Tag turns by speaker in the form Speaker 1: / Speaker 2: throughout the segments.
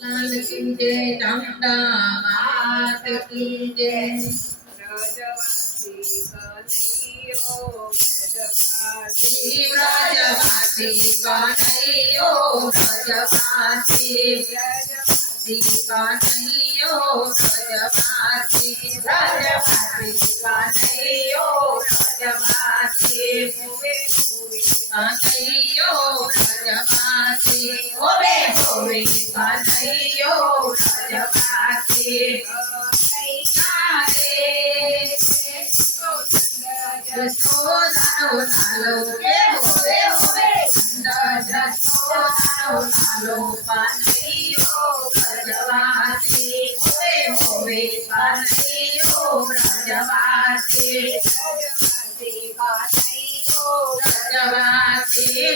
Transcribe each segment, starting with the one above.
Speaker 1: લાલ કી જય ચામુંડા માત કી જય
Speaker 2: શ્રી વ્રજવાસી કનૈયો
Speaker 1: શ્રી વ્રજવાસી કનૈયો વ્રજવાસી વ્રજવાસી હોવે હોવે કનૈયો વ્રજવાસી કનૈયા રે જસોદાનો નાલો. રે હોવે હોવે જસોદાનો નાલો. કનૈયો વ્રજવાસી હોવે હોવે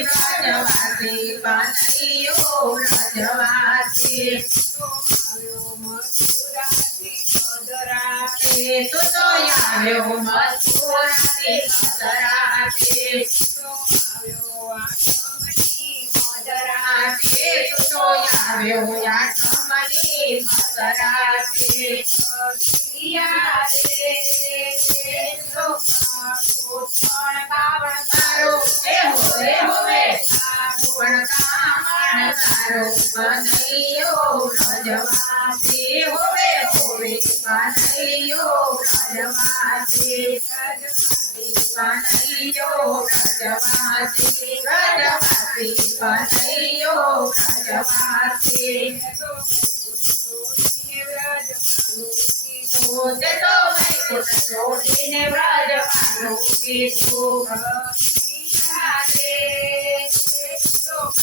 Speaker 1: કનૈયો વ્રજવાસી વ્રજવાસી વ્રજવાસી કનૈયો વ્રજવાસી એ તો તો આવ્યો મથુરાથી મથરાથી મથરાથી તો તો આવ્યો યાતમની મથરાથી યા રે તો પણ કાવણ તારો કનૈયો રજવાસી હોવે હોવે કનૈયો રજવાસી કનૈયો રજવાસી રજવાસી કનૈયો રજવાસી તો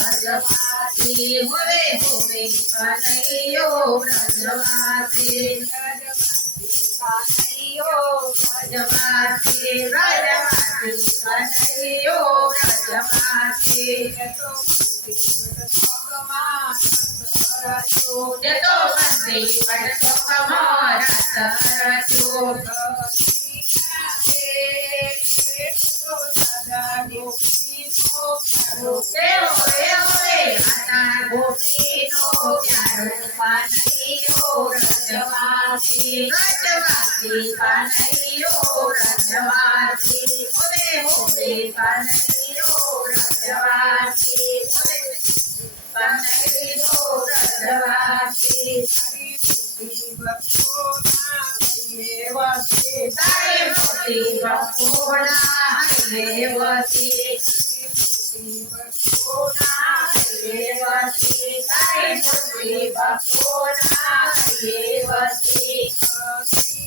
Speaker 1: રજવાસી હોવે હોવે કનૈયો રજવાસી રજવાસી રજવાસી કનૈયો રજવાસી જતો મંત્રી પડતો કમરા સરચો દેવો રજવાસી રજવાસી પાનૈયો રજવાસી હોવે હોવે પાનૈયો રજવાસી હોવે પાનૈયો રજવાસી તારે મોતી બપોરા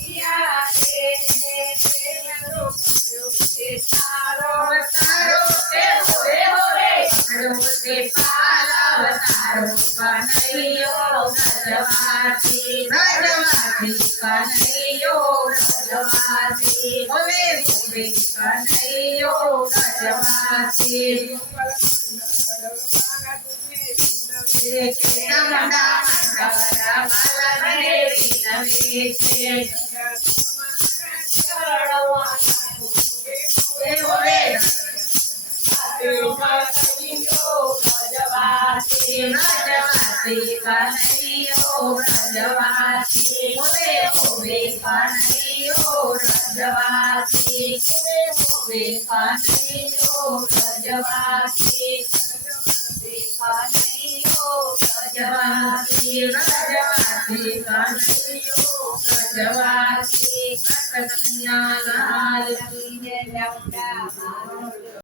Speaker 1: Yeah. પાલ અવતારો કનૈયો રજવાસી રજવાસી કનૈયો રજવાસી હોવે હોવે કનૈયો રજવાસી રજવાસી રજવાસી કનૈયો રજવાસી હોવે હોવે કનૈયો રજવાસી હોવે હોવે કનૈયો રજવાસી
Speaker 2: કનૈયો
Speaker 1: વ્રજવાસી